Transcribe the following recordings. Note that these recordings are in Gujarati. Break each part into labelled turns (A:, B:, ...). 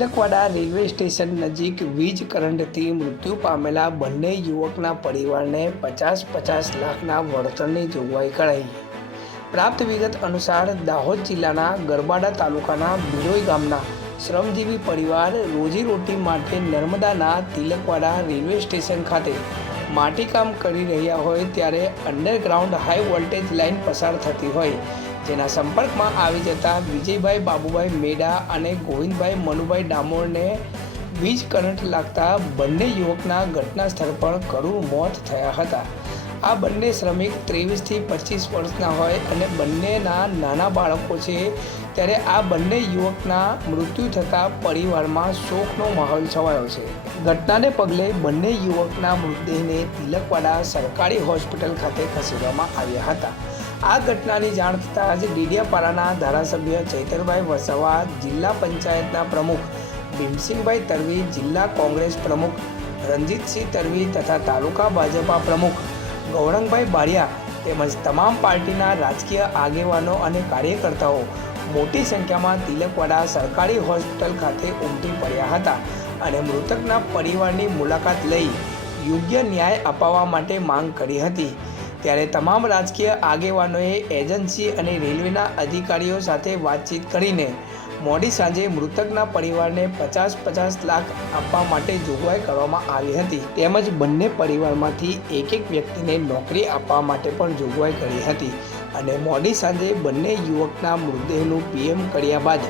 A: રેલવે સ્ટેશન નજીક વીજ કરંટથી મૃત્યુ પામેલા બંને યુવકના પરિવારને પચાસ પચાસ લાખના વળતરની જોગવાઈ કરાઈ. પ્રાપ્ત વિગત અનુસાર દાહોદ જિલ્લાના ગરબાડા તાલુકાના બિરોઈ ગામના શ્રમજીવી પરિવાર રોજીરોટી માટે નર્મદાના તિલકવાડા રેલવે સ્ટેશન ખાતે માટીકામ કરી રહ્યા હોય ત્યારે અંડરગ્રાઉન્ડ હાઈ વોલ્ટેજ લાઇન પસાર થતી હોય. જેના સંપર્કમાં આવી જતા વિજયભાઈ બાબુભાઈ મેડા અને ગોવિંદભાઈ મનુભાઈ ડામોરને વીજ કરંટ લાગતા બંને યુવકના ઘટના સ્થળ પર કરુણ મોત થયા હતા. આ બંને શ્રમિક ત્રેવીસથી પચીસ વર્ષના હોય અને બંનેના નાના બાળકો છે, ત્યારે આ બંને યુવકના મૃત્યુ થતાં પરિવારમાં શોકનો માહોલ છવાયો છે. ઘટનાને પગલે બંને યુવકના મૃતદેહને તિલકવાડા સરકારી હોસ્પિટલ ખાતે ખસેડવામાં આવ્યા હતા. આ ઘટનાની જાણ થતાં જ ડીડિયાપાડાના ધારાસભ્ય ચૈતરભાઈ વસાવા, જિલ્લા પંચાયતના પ્રમુખ ભીમસિંહભાઈ તરવી, જિલ્લા કોંગ્રેસ પ્રમુખ રણજીતસિંહ તરવી તથા તાલુકા ભાજપા પ્રમુખ ગૌરંગભાઈ બારિયા તેમજ તમામ પાર્ટીના રાજકીય આગેવાનો અને કાર્યકર્તાઓ મોટી સંખ્યામાં તિલકવાડા સરકારી હોસ્પિટલ ખાતે ઉમટી પડ્યા હતા અને મૃતકના પરિવારની મુલાકાત લઈ યોગ્ય ન્યાય અપાવવા માટે માંગ કરી હતી. ત્યારે તમામ રાજકીય આગેવાનોએ એજન્સી અને રેલવેના અધિકારીઓ સાથે વાતચીત કરીને મોડી સાંજે મૃતકના પરિવારને પચાસ પચાસ લાખ આપવા માટે જોગવાઈ કરવામાં આવી હતી. તેમજ બંને પરિવારમાંથી એક એક વ્યક્તિને નોકરી આપવા માટે પણ જોગવાઈ કરી હતી અને મોડી સાંજે બંને યુવકના મૃતદેહનું પીએમ કર્યા બાદ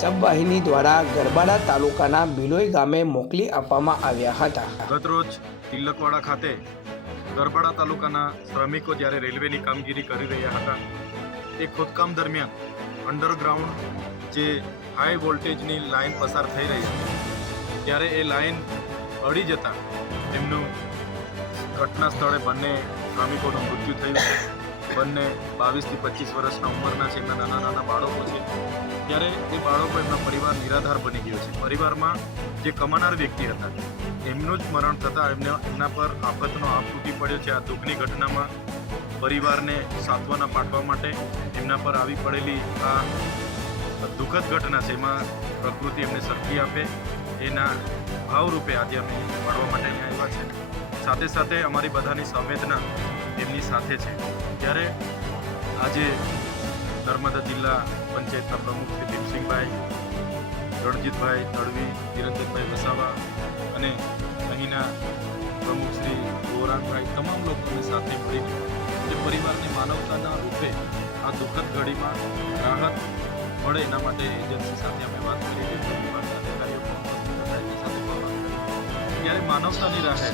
A: સબવાહિની દ્વારા ગરબાડા તાલુકાના બિલોઈ ગામે મોકલી આપવામાં આવ્યા હતા.
B: ગતરોજ તિલકવાડા ખાતે ગરબાડા તાલુકાના શ્રમિકો જ્યારે રેલવેની કામગીરી કરી રહ્યા હતા, તે ખોદકામ દરમિયાન અંડરગ્રાઉન્ડ જે હાઈ વોલ્ટેજની લાઇન પસાર થઈ રહી હતી, ત્યારે એ લાઇન અડી જતા તેમનું ઘટના સ્થળે બંને શ્રમિકોનું મૃત્યુ થયું. છે બંને બાવીસથી પચીસ વર્ષના ઉંમરના છે, એમના નાના નાના બાળકો છે. ત્યારે એ બાળકો એમના પરિવાર નિરાધાર બની ગયો છે. પરિવારમાં જે કમાનાર વ્યક્તિ હતા, એમનું જ મરણ થતાં એમને એમના પર આફતનો આપ તૂટી પડ્યો છે. આ દુઃખની ઘટનામાં પરિવારને સાંત્વના પાઠવા માટે એમના પર આવી પડેલી આ દુઃખદ ઘટના છે. એમાં પ્રકૃતિ એમને શક્તિ આપે, એના ભાવરૂપે આજે અમે મળવા માટે અહીંયા આવ્યા છે. સાથે સાથે અમારી બધાની સંવેદના એમની સાથે છે. ત્યારે આજે નર્મદા જિલ્લા પંચાયતના પ્રમુખ શ્રી ભીમસિંહભાઈ, રણજીતભાઈ તડવી, નિરંજનભાઈ વસાવા અને અહીંના પ્રમુખ શ્રી ગૌરાંગભાઈ તમામ લોકોને સાથે મળીને જે પરિવારની માનવતાના રૂપે આ દુઃખદ ઘડીમાં રાહત મળે એના માટે એજન્સી સાથે અમે વાત કરી છે. પરિવાર અધિકારીઓ કરી માનવતાની રાહે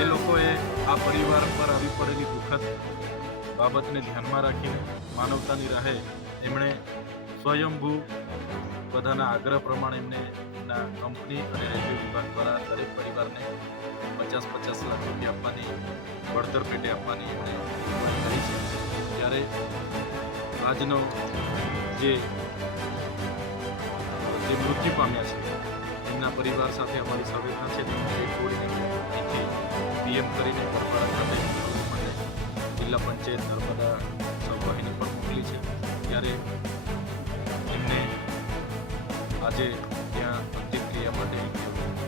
B: એ લોકોએ આ પરિવાર પર આવી પડેલી દુઃખદ બાબતને ધ્યાનમાં રાખીને માનવતાની રાહે એમણે સ્વયંભૂ બધાના આગ્રહ પ્રમાણે એમને એમના કંપની અને રેલવે વિભાગ દ્વારા દરેક પરિવારને પચાસ પચાસ લાખ રૂપિયા આપવાની, વળતર પેટે આપવાની એમણે કરી છે. ત્યારે આજનો જે મૃત્યુ પામ્યા છે એમના પરિવાર સાથે અમારી સંવેદના છે. તેમની અહીંથી પીએમ કરીને ગરબાડા ખાતે જિલ્લા પંચાયત નર્મદા સૌભાઈને પણ મોકલી છે. ત્યારે એમને આજે ત્યાં અંતિમક્રિયા માટે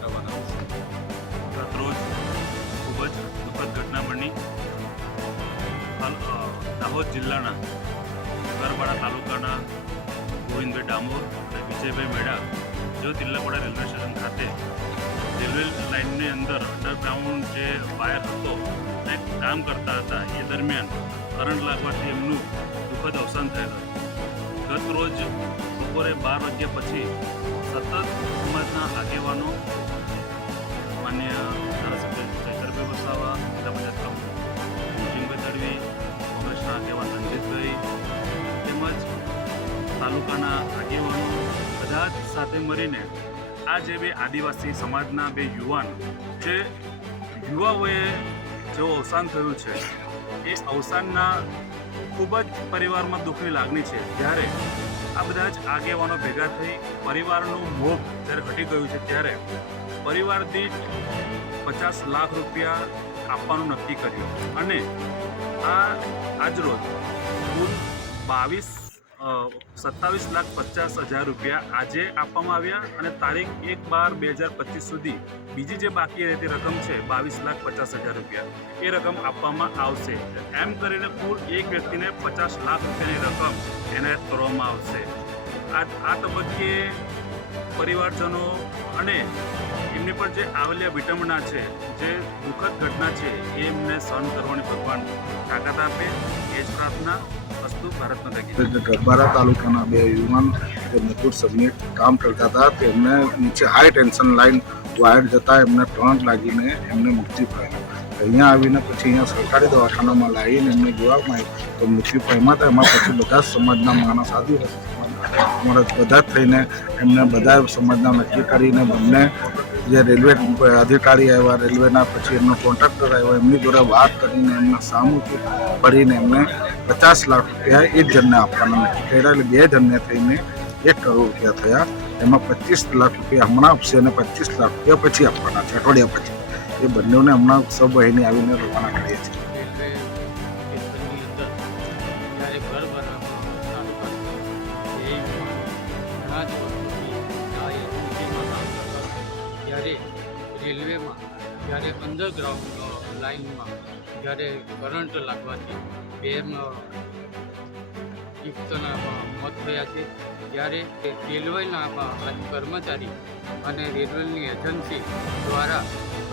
B: રવાના થશે
C: રોજ ખૂબ જ દુઃખદ ઘટના બની. દાહોદ જિલ્લાના ગરબાડા તાલુકાના ગોવિંદભાઈ ડામોર અને વિજયભાઈ મેડા જો તિલ્લાપડા રેલવે સ્ટેશન ખાતે રેલવે લાઇનની અંદર અંડરગ્રાઉન્ડ જે વાયર હતો તે કામ કરતા હતા એ દરમિયાન કરંટ લાગવાથી એમનું દુઃખદ અવસાન થયેલ ગત રોજ બપોરે બાર વાગ્યા પછી સતત સમાજના આગેવાનો માન્ય ધારાસભ્ય ચૈતરભાઈ વસાવા જિલ્લા પંચાયત તડવી કોંગ્રેસના આગેવાન રણજીતભાઈ તેમજ તાલુકાના આગેવાનો બધા જ સાથે મળીને આ જે બે આદિવાસી સમાજના બે યુવાન જે યુવાઓએ જેઓ અવસાન થયું છે, એ અવસાનના ખૂબ જ પરિવારમાં દુઃખની લાગણી છે. જ્યારે આ બધા જ આગેવાનો ભેગા થઈ પરિવારનું મોભ જ્યારે ઘટી ગયું છે, ત્યારે પરિવાર દીઠ પચાસ લાખ રૂપિયા આપવાનું નક્કી કર્યું. અને આ આજરોજ કુલ બાવીસ સત્તાવીસ લાખ પચાસ હજાર રૂપિયા આજે આપવામાં આવ્યા અને તારીખ એક બાર બે હજાર પચીસ સુધી બીજી જે બાકી રહેતી રકમ છે, બાવીસ લાખ પચાસ હજાર રૂપિયા. એ રકમ આપવામાં આવશે. એમ કરીને કુલ એક વ્યક્તિને પચાસ લાખ રૂપિયાની રકમ એનાયત કરવામાં આવશે. આ આ તબક્કે પરિવારજનો અને એમની પર જે આવેલી વિટંબના છે, જે દુઃખદ ઘટના છે એમને સહન કરવાની ભગવાન તાકાત આપે. એ જ પ્રાર્થના
D: ગરબારા તાલુકાના બે યુવાન જે મજૂર સબમિટ કામ કરતા હતા તેમને નીચે હાઈ ટેન્શન લાઈન વાયર જતા એમને કરંટ લાગીને એમને મૃત્યુ પામ્યા. અહીંયા આવીને પછી અહીંયા સરકારી દવાખાનામાં લાવીને એમને જોવામાં તો મૃત્યુ પામ્યા હતા, એમાં પછી બધા સમાજના માણસ આદિવાસી સમાજ અમારા બધા થઈને એમને બધા સમાજના નક્કી કરીને બંને જે રેલવે અધિકારી આવ્યા, રેલવેના પછી એમનો કોન્ટ્રાક્ટર આવ્યો, એમની જોડે વાત કરીને એમના સામું ફરીને એમને પચાસ લાખ રૂપિયા એક જણને આપવાના નક્કી કર્યા એટલે બે જણને થઈને એક કરોડ રૂપિયા થયા. એમાં પચીસ લાખ રૂપિયા હમણાં આપશે અને પચીસ લાખ રૂપિયા પછી આપવાના છે, અઠવાડિયા પછી. એ બંનેઓને હમણાં સૌ વહીને આવીને રવાના કરીએ છીએ.
E: રેલવેમાં જ્યારે અંડરગ્રાઉન્ડ લાઇનમાં જ્યારે કરંટ લાગવાથી બે યુક્તના મોત થયા છે, ત્યારે તે રેલવેના કર્મચારી અને રેલવેની એજન્સી દ્વારા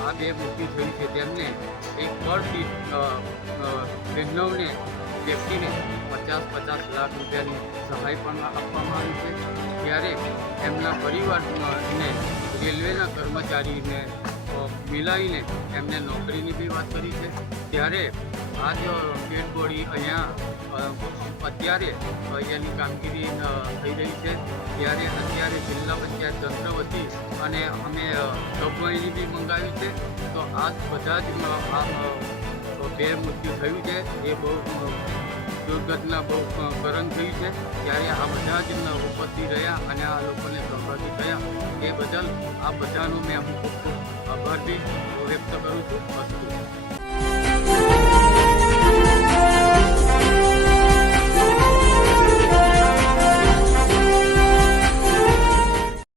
E: આ બે મૃત્યુ થયું છે. તેમને એક પર સીટ બહેનોને વ્યક્તિને પચાસ પચાસ લાખ રૂપિયાની સહાય પણ આપવામાં આવી છે. ત્યારે એમના પરિવારને રેલવેના કર્મચારીને મિલાવીને એમને નોકરીની બી વાત કરી છે. ત્યારે આ જ ડેડ બોડી અહીંયા અત્યારે અહીંયાની કામગીરી થઈ રહી છે. ત્યારે અત્યારે જિલ્લા પંચાયત તંત્ર વતી અને અમે સબમરીની બી મંગાવી છે. તો આ બધા જ આ બે મૃત્યુ થયું છે. એ બહુ દુર્ઘટના બહુ કરણ થયું છે. ત્યારે આ બધા જ ઉપસ્થિત રહ્યા અને આ લોકોને સહભાગી થયા એ બદલ આ બધાનો મેં હું ખૂબ ખૂબ આભાર બી વ્યક્ત કરું છું. અસ્તુ.